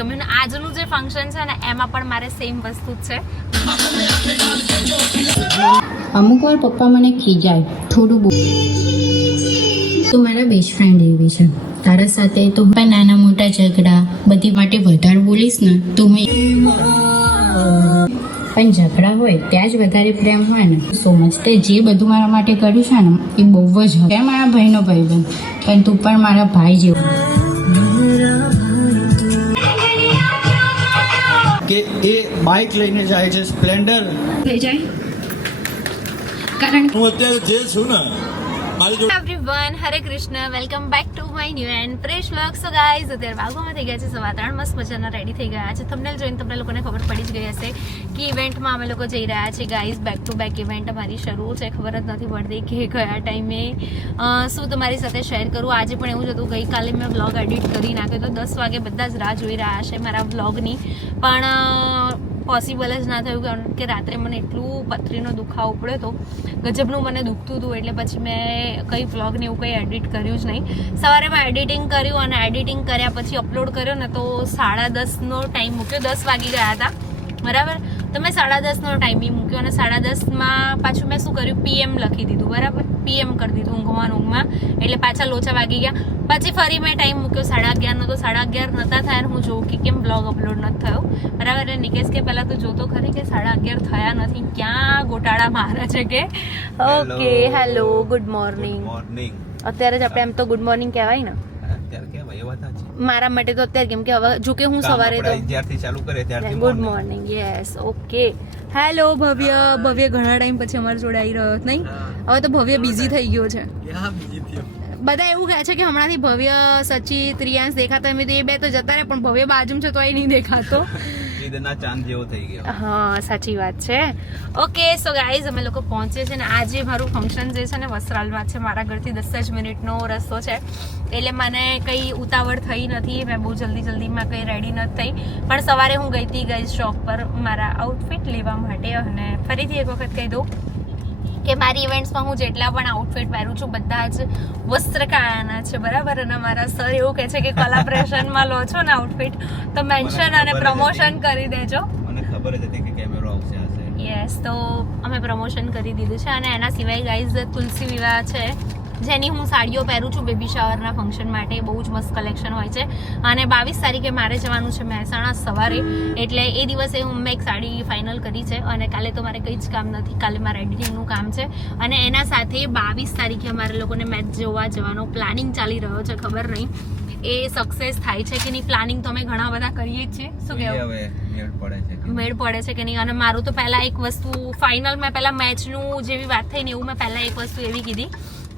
ગમ્યું. આજનું જે ફંક્શન છે ને એમાં પણ મારે સેમ વસ્તુ જ છે. અમુક વાર પપ્પા મને ખીજાય થોડું બહુ. તો મારા બેસ્ટ ફ્રેન્ડ એવી છે, તારા સાથે તો નાના મોટા ઝઘડા બધી માટે વધારે બોલીશ ને તો પણ ઝઘડા હોય ત્યાં જ વધારે પ્રેમ હોય ને. સો મચ તે જે બધું મારા માટે કર્યું છે ને એ બહુ જ હોય. મારા ભાઈનો ભાઈબંધ પણ તું પણ મારા ભાઈ જેવો. કે એ બાઇક લઈને જાય છે સ્પ્લેન્ડર થઈ જાય કારણ હું અત્યારે જે છું ને મારી જોડે. Everyone, Hare Krishna, welcome back to my new and fresh vlog. So guys, અત્યારે વાગોમાં થઈ ગયા છે 3:15. મસ્ત મજાના રેડી થઈ ગયા છે. થંબનેલ જોઈને તમને લોકોને ખબર પડી જ ગઈ હશે કે ઇવેન્ટમાં અમે લોકો જઈ રહ્યા છીએ guys. Back to back event અમારી શરૂ છે. ખબર જ નથી પડતી કે કયા ટાઈમે શું તમારી સાથે શેર કરું. આજે પણ એવું જ હતું. ગઈકાલે મેં વ્લોગ એડિટ કરી નાખ્યો તો 10 વાગે બધા જ રાહ જોઈ રહ્યા છે મારા વ્લોગની, પણ પોસિબલ જ ના થયું કારણ કે રાત્રે મને એટલું પથરીનો દુખાવો પડ્યો હતો, ગજબનું મને દુખતું હતું, એટલે પછી મેં કંઈ વ્લોગ ને એવું કંઈ એડિટ કર્યું જ નહીં. સવારે મેં એડિટિંગ કર્યું અને એડિટિંગ કર્યા પછી અપલોડ કર્યો ને તો 10:30નો ટાઈમ મૂક્યો. 10 વાગી ગયા હતા બરાબર, તો મેં 10:30નો ટાઈમિંગ મૂક્યો અને 10:30માં પાછું મેં શું કર્યું, PM લખી દીધું બરાબર, PM કરી દીધું ઊંઘમાં એટલે પાછા લોચા વાગી ગયા. પછી ફરી મેં ટાઈમ મૂક્યો 11:30નો, તો 11:30 નહોતા થયા. હું જોઉં કે કેમ બ્લોગ અપલોડ નથી થયો બરાબર. એટલે નિકેશ કે પહેલાં તો જોતો ખરી કે 11:30 થયા નથી, ક્યાં ગોટાળા મારે છે કે. Okay, hello, good morning. અત્યારે જ આપણે એમ તો ગુડ મોર્નિંગ કહેવાય ને મારા માટે તો અત્યારે, કેમ કે હવે જો કે હું સવારે તો good morning. Yes, okay. Hello ભવ્ય. ભવ્ય ઘણા ટાઈમ પછી અમારી જોડે આવી રહ્યો નહીં. હવે તો ભવ્ય બિઝી થઈ ગયો છે. બધા એવું કહે છે કે હમણાંથી ભવ્ય, સચિત, રિયાંશ દેખાતા, એમ એ બે તો જતા રહે પણ ભવ્ય બાજુમાં છે તો એ નહીં દેખાતો. ચાંદ જેવો થઈ ગયો. હા, સાચી વાત છે. ઓકે, સો ગાઈઝ, અમે લોકો પહોંચે છે ને આજે મારું ફંક્શન જે છે ને વસ્ત્રાલમાં છે. મારા ઘરથી 10 જ મિનિટનો રસ્તો છે, એટલે મને કંઈ ઉતાવળ થઈ નથી. મેં બહુ જલ્દીમાં કંઈ રેડી નથી થઈ, પણ સવારે હું ગઈ હતી ગાઈઝ શોપ પર મારા આઉટફિટ લેવા માટે. અને ફરીથી એક વખત કહી દઉં કે મારી ઇવેન્ટ્સમાં હું જેટલા પણ આઉટફિટ પહેરું છું બધા જ વસ્ત્રકળાના છે બરાબર. અને મારા સર એવું કહે છે કે કોલેબોરેશનમાં લો છો ને આઉટફિટ તો મેન્શન અને પ્રમોશન કરી દેજો. મને ખબર જ હતી કે કેમેરો આવશે. યસ, તો અમે પ્રમોશન કરી દીધું છે. અને એના સિવાય ગાઈઝ તુલસી વિવાહ છે જેની હું સાડીઓ પહેરું છું બેબી શાવરના ફંક્શન માટે. બહુ જ મસ્ત કલેક્શન હોય છે. અને 22 તારીખે મારે જવાનું છે મહેસાણા સવારે, એટલે એ દિવસે મેં એક સાડી ફાઇનલ કરી છે. અને કાલે તો મારે કંઈ જ કામ નથી, કાલે મારે એડિટિંગનું કામ છે. અને એના સાથે 22 તારીખે અમારે લોકોને મેચ જોવા જવાનો પ્લાનિંગ ચાલી રહ્યો છે. ખબર નહીં એ સક્સેસ થાય છે કે નહીં. પ્લાનિંગ તો અમે ઘણા બધા કરીએ જ છીએ. શું કહેવું, મેળ પડે છે કે નહીં. અને મારું તો પહેલાં એક વસ્તુ ફાઇનલ, મેં પહેલાં મેચનું જેવી વાત થઈ ને એવું મેં પહેલાં એક વસ્તુ એવી કીધી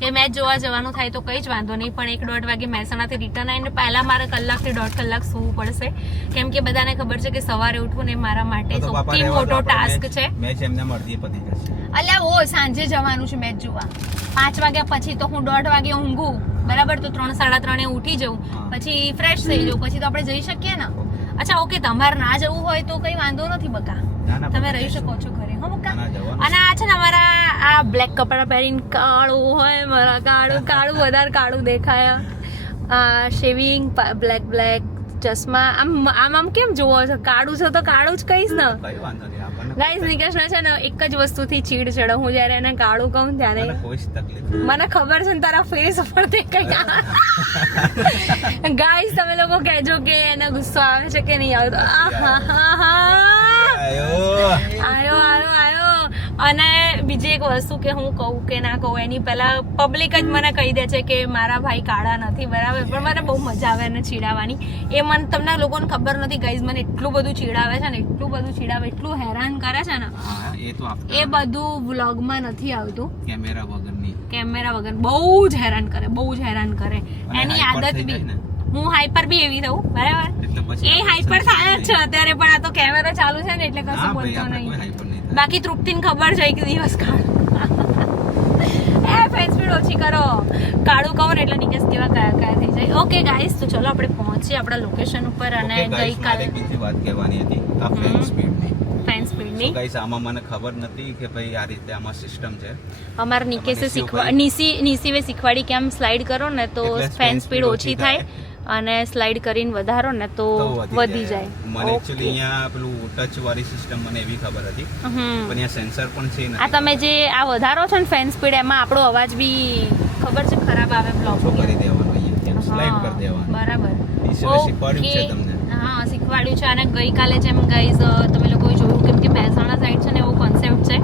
કે મેચ જોવા જવાનું થાય તો કંઈ જ વાંધો નહીં, પણ 1-1.5 વાગે મહેસાણાથી રિટર્ન આવીને પહેલાં મારે 1-1.5 કલાક સૂવું પડશે, કેમ કે બધાને ખબર છે કે સવારે ઉઠવું ને મારા માટે સૌથી મોટો ટાસ્ક છે. અલ્યા ઓ સાંજે જવાનું છે મેચ જોવા. 5 વાગ્યા પછી તો હું 1:30 વાગે ઊંઘું બરાબર, તો 3-3:30 ઉઠી જવું, પછી ફ્રેશ થઈ જવું, પછી તો આપણે જઈ શકીએ ને. અચ્છા, ઓકે, તમારે ના જવું હોય તો કંઈ વાંધો નથી બકા, તમે રહી શકો છો ઘરે. હો બકા. અને આ છે ને અમારા આ બ્લેક કપડા પહેરીને કાળું હોય, મારા કાળું વધારે કાળું દેખાય. શેવિંગ, બ્લેક ચશ્મા, આમ કેમ જોવો છો? કાળું છે તો કાળું જ કહીશ ને. ગાઈઝ, નિકેશને છે ને એક જ વસ્તુથી ચીડ ચડે. હું જ્યારે એને કાળું કહું ત્યારે મને ખબર છે ને તારા ફેસ ઉપર તે કઈ. ગાઈઝ, તમે લોકો કહેજો કે એને ગુસ્સો આવે છે કે નહીં આવતો. આયો. અને બીજી એક વસ્તુ કે હું કહું કે ના કહું એની પહેલા પબ્લિક જ મને કહી દે છે કે મારા ભાઈ કાળા નથી બરાબર, પણ મને બહુ મજા આવે એને ચીડાવવાની. એ મને, તમને લોકોને ખબર નથી ગાઈઝ, મને એટલું બધું ચીડાવે છે ને, એટલું હેરાન કરે છે ને, એ બધું વ્લોગમાં નથી આવતું. કેમેરા વગર બહુ જ હેરાન કરે. એની આદત બી, હું હાઈપર બી એવી થયું બરાબર. એ હાઈપર થાય જ છે અત્યારે, પણ આ તો કેમેરો ચાલુ છે ને એટલે કશું બોલતો નહીં. બાકી તૃપ્તિને ખબર છે એક દિવસ કાળું ફેસ સ્પીડ ઓછી કરો, કાળું કહો ને એટલે નિકેશ કેવા કયા થઈ જાય. ઓકે ગાઈસ, તો ચલો આપણે પહોંચીએ આપણા લોકેશન ઉપર. અને ગઈકાલે વાત કહેવાની હતી આ ફેન સ્પીડની. ગાઈસ, આમાં મને ખબર નથી કે ભાઈ આ રીતે આમાં સિસ્ટમ છે. અમારા નિકેશે નિસીવે શીખવાડી કે આમ સ્લાઇડ કરો ને તો ફેન સ્પીડ ઓછી થાય. અને સ્લાઇડ કરીને વધારો ને તો વધી જાય. મને એકચ્યુઅલી અહીંયા પેલું ટચ વાળી સિસ્ટમ મને એવી ખબર હતી, પણ અહીંયા સેન્સર પણ છે ને. આ તમે જે આ વધારો છે ને ફેન સ્પીડ, એમાં આપણો અવાજ બી ખબર છે ખરાબ આવે બ્લોક કરી દેવાનું અહીંયા સ્લાઇડ કરી દેવાનું. બરાબર. શીખવાડ્યું છે તમને. હા, શીખવાડ્યું છે. અને ગઈકાલે જેમ ગાઈઝ તમે લોકોએ જોયું, કેમ કે મહેસાણા સાઈડ છે ને એવો કોન્સેપ્ટ છે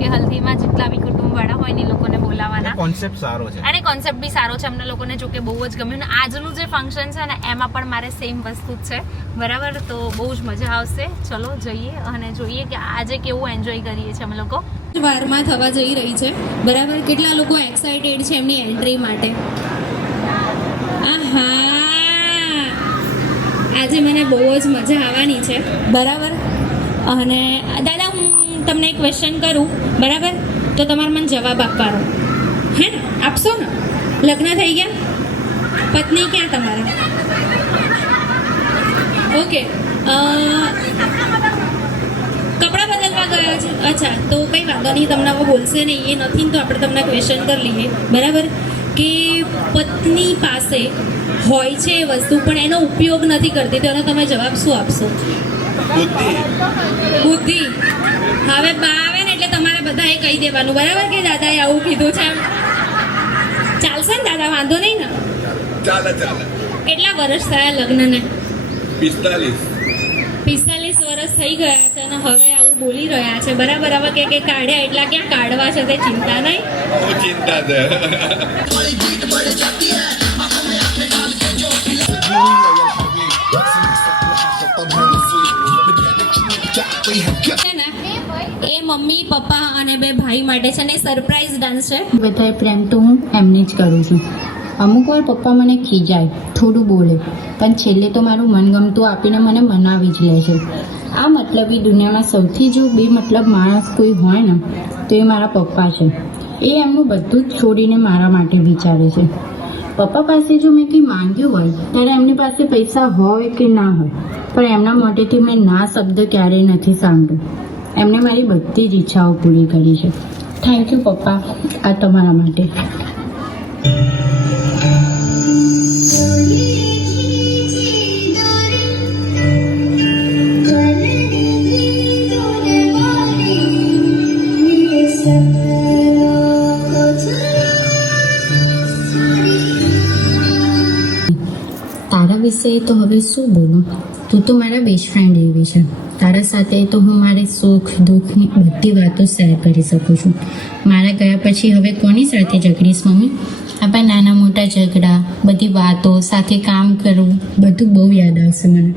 કે હલ્દીમાં જેટલા બી કુટુંબવાળા હોય ને એ લોકોને બોલાવવાના. કોન્સેપ્ટ સારો છે અને કોન્સેપ્ટ બી સારો છે, અમને લોકોને જો કે બહુ જ ગમ્યું. ને આજનું જે ફંક્શન છે ને એમાં પણ મારે સેમ વસ્તુ જ છે, બરાબર. તો બહુ જ મજા આવશે. ચલો જઈએ અને જોઈએ કે આજે કેવું એન્જોય કરીએ છીએ અમે લોકો. વારમાં થવા જઈ રહી છે, બરાબર. કેટલા લોકો એક્સાઇટેડ છે એમની એન્ટ્રી માટે? આહા, આજે મને બહુ જ મજા આવવાની છે, બરાબર. અને દાદા, હું તમને એક ક્વેશ્ચન કરું, બરાબર, તો તમારે મને જવાબ આપવાનો, હે ને? આપશો ને? લગ્ન થઈ ગયા? પત્ની ક્યાં તમારા? ઓકે. કપડાં બદલવા ગયા છે? અચ્છા, તો કંઈ વાંધો નહીં, તમને હવે બોલશે નહીં એ નથી ને, તો આપણે તમને ક્વેશ્ચન કરી લઈએ, બરાબર. કે પત્ની પાસે હોય છે એ વસ્તુ પણ એનો ઉપયોગ નથી કરતી, તો એનો તમે જવાબ શું આપશો? બુદ્ધિ. હવે બા આવે ને એટલે તમારે બધાએ કહી દેવાનું, બરાબર, કે દાદાએ આવું કીધું છે. ચાલશે ને દાદા? વાંધો નહીં ને? ચાલે. કેટલા વર્ષ થયા લગ્નને? 45 વર્ષ થઈ ગયા છે અને હવે આવું બોલી રહ્યા છે, બરાબર. હવે કે કાઢ્યા એટલા ક્યાં કાઢવા છે તે ચિંતા નહીં. ચિંતા છે. છે ને એ મમ્મી પપ્પા અને બે ભાઈ માટે છે ને સરપ્રાઈઝ ડાન્સ છે. બધાય પ્રેમ તો હું એમને જ કરું છું. અમુક વાર પપ્પા મને ખીજાય, થોડું બોલે, પણ છેલ્લે તો મારું મનગમતું આપીને મને મનાવી જ લે છે. આ મતલબી દુનિયામાં સૌથી જો બેમતલબ માણસ કોઈ હોય ને તો એ મારા પપ્પા છે. એ એમનું બધું જ છોડીને મારા માટે વિચારે છે. પપ્પા પાસે જો મેં કંઈ માંગ્યું હોય ત્યારે એમની પાસે પૈસા હોય કે ના હોય, પણ એમના મોઢેથી મેં ના શબ્દ ક્યારેય નથી સાંભળ્યો. એમને મારી બધી જ ઈચ્છાઓ પૂરી કરી છે. થેન્ક યુ પપ્પા, આ તમારા માટે. તારા વિશે તો હવે શું બોલું? તું તો મારા બેસ્ટ ફ્રેન્ડ એવી છે. તારા સાથે તો હું મારી સુખ દુઃખની બધી વાતો શેર કરી શકું છું. મારા ગયા પછી હવે કોની સાથે ઝઘડીશ મમ્મી? આપણે નાના મોટા ઝઘડા, બધી વાતો, સાથે કામ કરવું, બધું બહુ યાદ આવશે મને.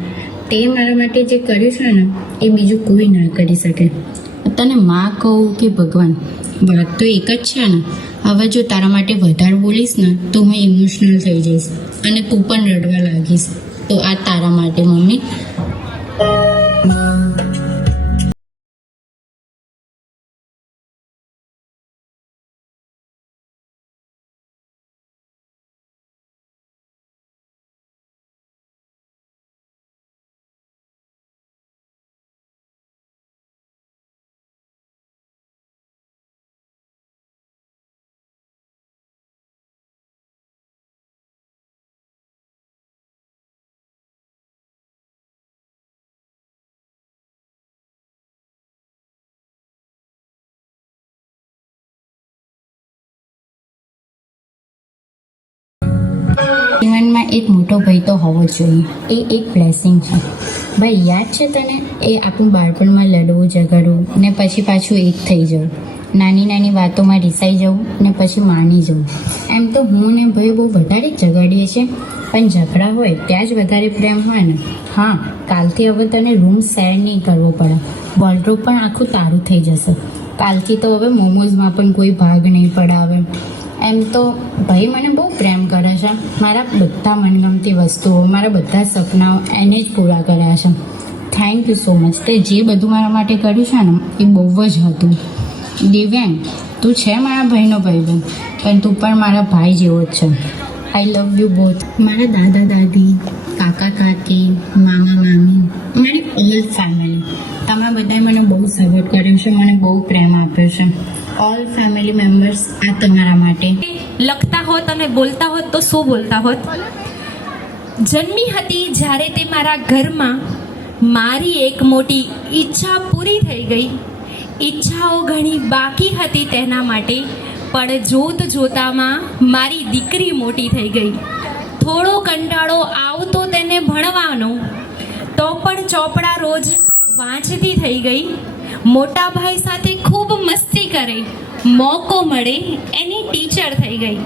તે મારા માટે જે કર્યું છે ને એ બીજું કોઈ ના કરી શકે. તને માં કહું કે ભગવાન, વાત તો એક જ છે ને. હવે જો તારા માટે વધારે બોલીશ ને તો હું ઇમોશનલ થઈ જઈશ અને તું પણ રડવા લાગીશ. તો આ તારા માટે મમ્મી. જીવનમાં એક મોટો ભાઈ તો હોવો જ જોઈએ. એ એક બ્લેસિંગ છે. ભાઈ યાદ છે તને એ આપણું બાળપણમાં લડવું ઝઘડવું ને પછી પાછું એક થઈ જવું, નાની નાની વાતોમાં રિસાઈ જવું ને પછી માની જવું. એમ તો હું ને ભાઈ બહુ વધારે જ ઝઘડીએ છીએ, પણ ઝઘડા હોય ત્યાં જ વધારે પ્રેમ હોય ને. હા, કાલથી હવે તને રૂમ શેર નહીં કરવો પડે, વોર્ડરોબ પણ આખું તારું થઈ જશે. કાલથી તો હવે મોમોઝમાં પણ કોઈ ભાગ નહીં પડાવે. એમ તો ભાઈ મને બહુ પ્રેમ કરે છે. મારા બધા મનગમતી વસ્તુઓ, મારા બધા સપનાઓ એને જ પૂરા કર્યા છે. Thank you so much. તે જે બધું મારા માટે કર્યું છે ને એ બહુ જ હતું. દિવ્યાંગ, તું છે મારા ભાઈનો ભાઈબંધ, પણ તું પણ મારા ભાઈ જેવો જ છે. આઈ લવ યુ બોથ. મારા દાદા દાદી, કાકા કાકી, મામા મામી, મારી ઓલ ફેમિલી, તમે બધાએ મને બહુ સપોર્ટ કર્યો છે, મને બહુ પ્રેમ આપ્યો છે. ઓલ ફેમિલી મેમ્બર્સ, આ તમારા માટે. લખતા હોત અને બોલતા હોત તો શું બોલતા હોત? જન્મી હતી જ્યારે તે મારા ઘરમાં, મારી એક મોટી ઈચ્છા પૂરી થઈ ગઈ. ઈચ્છાઓ ઘણી બાકી હતી તેના માટે, પણ જોત જોતામાં મારી દીકરી મોટી થઈ ગઈ. થોડો કંટાળો આવતો તેને ભણવાનો, તો પણ ચોપડા રોજ વાંચતી થઈ ગઈ. મોટા ભાઈ સાથે ખૂબ મસ્તી કરે, મોકો મળે એની ટીચર થઈ ગઈ.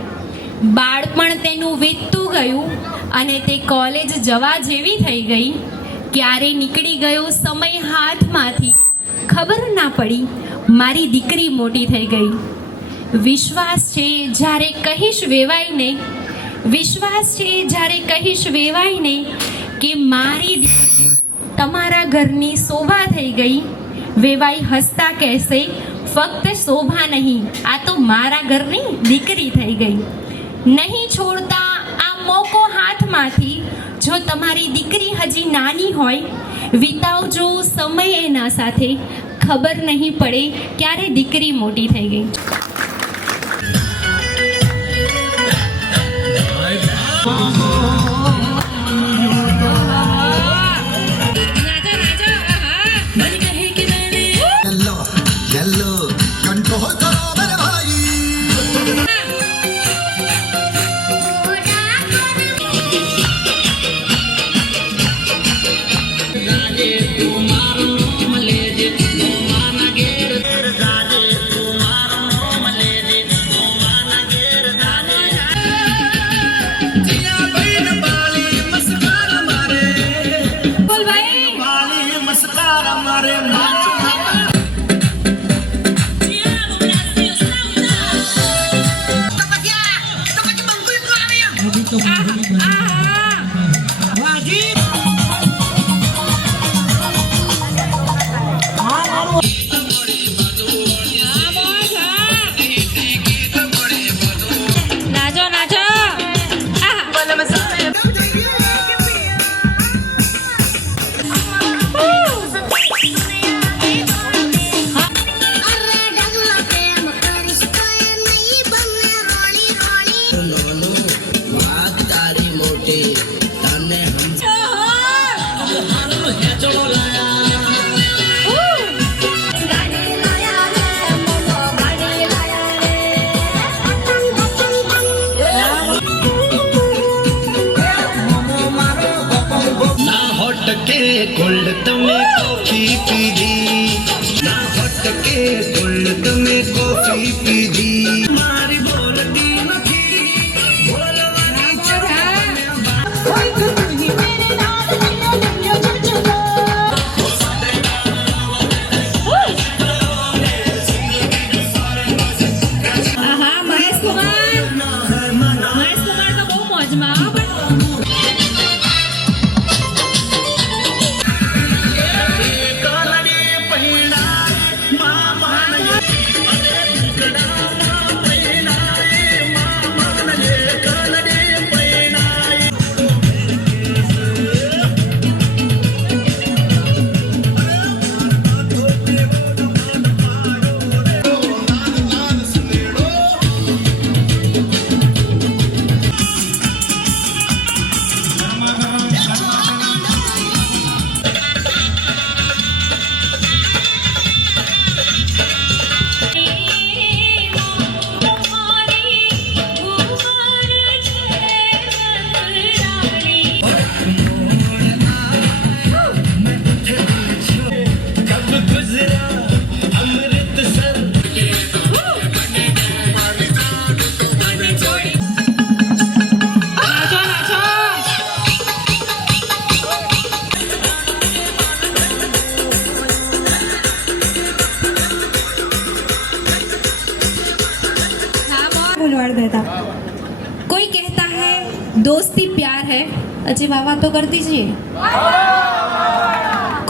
બાળપણ તેનું વીતતું ગયું અને તે કોલેજ જવા જેવી થઈ ગઈ. ક્યારે નીકળી ગયો સમય હાથમાંથી ખબર ના પડી, મારી દીકરી મોટી થઈ ગઈ. વિશ્વાસ છે જ્યારે કહીશ વેવાઈને, વિશ્વાસ છે જ્યારે કહીશ વેવાઈને કે મારી તમારા ઘરની શોભા થઈ ગઈ. વેવાઈ હસતા કહેશે, ફક્ત શોભા નહીં, આ તો મારા ઘરની દીકરી થઈ ગઈ. નહીં છોડતા આ મોકો હાથમાંથી, જો તમારી દીકરી હજી નાની હોય, વિતાવજો સમય એના સાથે, ખબર નહીં પડે ક્યારે દીકરી મોટી થઈ ગઈ. ગોલ્ડ તમે કોફી પીધી, ના હટકે ગોલ્ડ તમે કોફી પીધી. મારી બોલતી નથી, બોલવાની આહા, મહેશ કુમાર તો બહુ મોજમાં. कोई कहता है दोस्ती प्यार है, अच्छी वाह तो कर दीजिए.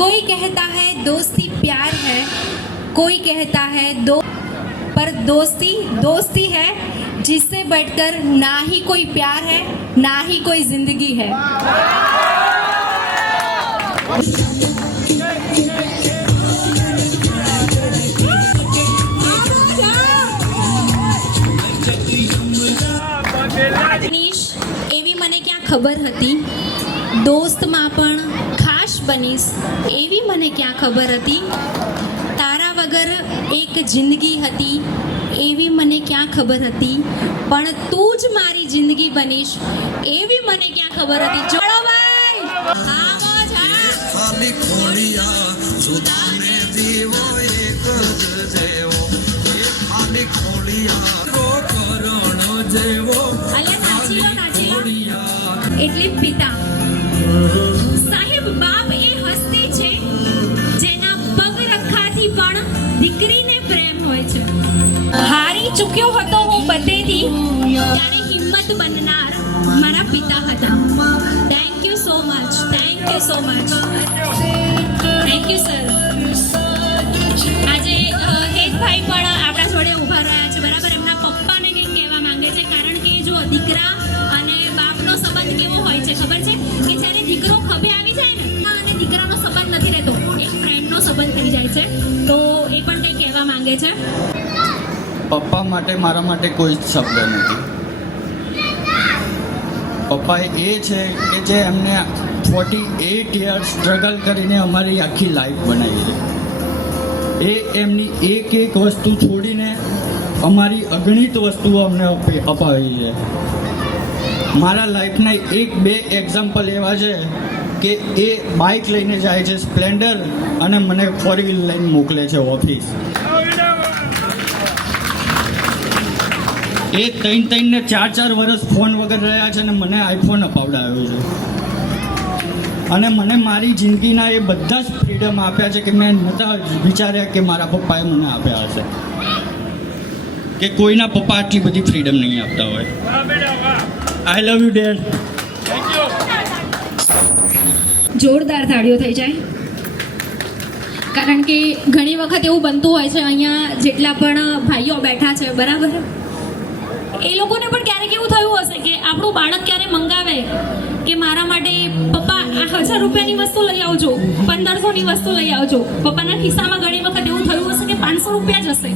कोई कहता है दोस्ती प्यार है, कोई कहता है पर दोस्ती दोस्ती है जिससे बढ़कर ना ही कोई प्यार है, ना ही कोई जिंदगी है. એવી મને ક્યાં ખબર હતી દોસ્તમાં પણ ખાસ બનીશ એવી મને ક્યાં ખબર હતી. તારા વગર એક જિંદગી હતી એવી મને ક્યાં ખબર હતી. પણ તું જ મારી જિંદગી બનીશ એવી મને ક્યાં ખબર હતી. જોડો ભાઈ, હા મોજ, હા. ખાલી ખોડિયા સુદાને દીવો એક જ જેવો એ ખાલી ખોડિયા કરણ જેવો અલ્યા નાચી લો. એટલે પિતા સાહેબ, બાપ એ હસ્તી છે જેના પગ રખાથી પણ દીકરીને પ્રેમ હોય છે. હારી ચૂક્યો હતો હું બધેથી, ત્યારે હિંમત બનનાર મારા પિતા હતા. Thank you so much, thank you so much, thank you sir. આજે હેતભાઈ પણ આપણા જોડે ઊભા રહ્યા છે, બરાબર. એમના પપ્પાને કંઈક કહેવા માંગે છે, કારણ કે જો દીકરા અને બાપનો સંબંધ કેવો હોય છે ખબર છે કે જ્યારે દીકરો ખભે આવી જાય ને અને દીકરાનો સંબંધ નથી રહેતો, એક ફ્રેન્ડનો સંબંધ થઈ જાય છે. તો એ પણ કંઈ કહેવા માંગે છે. પપ્પા માટે મારા માટે કોઈ જ શબ્દ નથી. પપ્પા એ છે કે જે એમને 48 યર્સ સ્ટ્રગલ કરીને અમારી આખી લાઈફ બનાવી છે. એ એમની એક એક વસ્તુ છોડીને અમારી અગણિત વસ્તુઓ અમને અપાવી છે. મારા લાઈફના 1-2 એક્ઝામ્પલ એવા છે કે એ બાઇક લઈને જાય છે સ્પ્લેન્ડર અને મને 4-વ્હીલ લઈને મોકલે છે ઓફિસ. એ 3 ને 4 વર્ષ ફોન વગર રહ્યા છે અને મને આઈફોન અપાવડાવ્યો છે. અને મને મારી જિંદગીના એ બધા જ ફ્રીડમ આપ્યા છે કે મેં નહોતા વિચાર્યા કે મારા પપ્પાએ મને આપ્યા હશે, કે કોઈના પપ્પા આટલી બધી ફ્રીડમ નહીં આપતા હોય. આઈ લવ યુ ડેડ. જોરદાર તાળીઓ થઈ જાય, કારણ કે ઘણી વખત એવું બનતું હોય છે અહીંયા જેટલા પણ ભાઈઓ બેઠા છે, બરાબર, એ લોકોને પણ ક્યારેક એવું થયું હશે કે આપણું બાળક ક્યારે મંગાવે કે મારા માટે પપ્પા આ 1000 રૂપિયાની વસ્તુ લઈ આવજો, 1500ની વસ્તુ લઈ આવજો. પપ્પાના ખિસ્સામાં ઘણી વખત એવું થયું હશે કે 500 રૂપિયા જ હશે,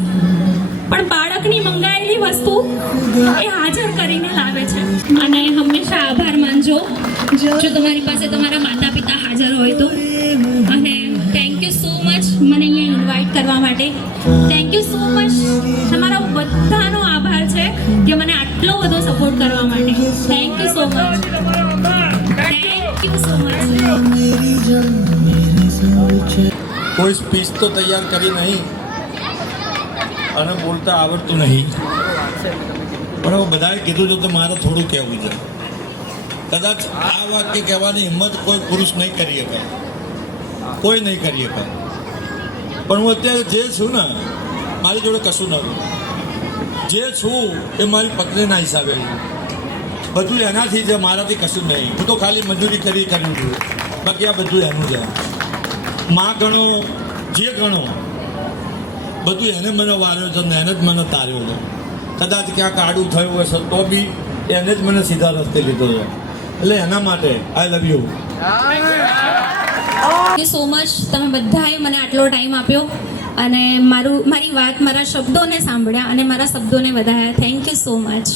પણ બાળકની મંગાવેલી વસ્તુ એ હાજર કરીને લાવે છે. અને હંમેશા આભાર માનજો જો તમારી પાસે તમારા માતા પિતા હાજર હોય તો. અને થેન્ક યુ સો મચ મને અહીંયા ઇન્વાઇટ કરવા માટે. થેન્ક યુ સો મચ, તમારા બધાનો આભાર છે કે મને આટલો બધો સપોર્ટ કરવા માટે. Thank you so much, thank you so much. કોઈ સ્પીચ તો તૈયાર કરી નહીં અને બોલતા આવડતું નહીં, પણ હવે બધાએ કીધું છે તો મારે થોડું કહેવું છે. કદાચ આ વાક્ય કહેવાની હિંમત કોઈ પુરુષ નહીં કરી શકે, કોઈ નહીં કરી શકે, પણ હું અત્યારે જે છું ને મારી જોડે કશું નથી. જે છું એ મારી પત્નીના હિસાબે છું. બધું એનાથી છે, મારાથી કશું નહીં. હું તો ખાલી મજૂરી કર્યું છું, બાકી આ બધું એનું છે. માં ગણો, જે ગણો, બધું એને મને વાર્યો છે ને એને જ મને તાર્યો છે. કદાચ ક્યાંક આડું થયું હશે તો બી એને જ મને સીધા રસ્તે લીધો છે. એટલે એના માટે I love you. Thank you so much, તમે બધાએ મને આટલો ટાઈમ આપ્યો અને મારી વાત, મારા શબ્દોને સાંભળ્યા અને મારા શબ્દોને વધાર્યા. Thank you so much.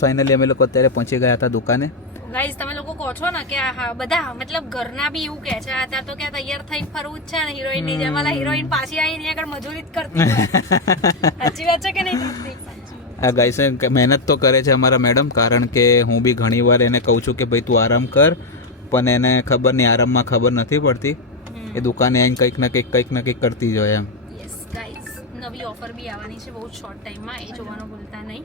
Finally અમે લોકો અત્યારે પહોંચી ગયા હતા દુકાને. ગાઈઝ તમે લોકો કહો છો ને કે હા બધા મતલબ ઘરના બી એવું કહે છે અત્યારે તો કે તૈયાર થઈને ફરવું જ છે ને હિરોઈન ની જેમ. હિરોઈન પાછી આવીને આગળ મજૂરી જ કરતી હોય. સાચી વાત છે કે નહીં? આ ગાઈસે મહેનત તો કરે છે અમારા મેડમ, કારણ કે હું બી ઘણી વાર એને કહું છું કે ભાઈ તું આરામ કર, પણ એને ખબર નહીં, આરામમાં ખબર નથી પડતી. એ દુકાને આવીને કંઈક ને કંઈક કરતી જ હોય એમ. યસ ગાઈઝ, નવી ઓફર બી આવવાની છે બહુ શોર્ટ ટાઈમમાં, એ જોવાનું ભૂલતા નહીં.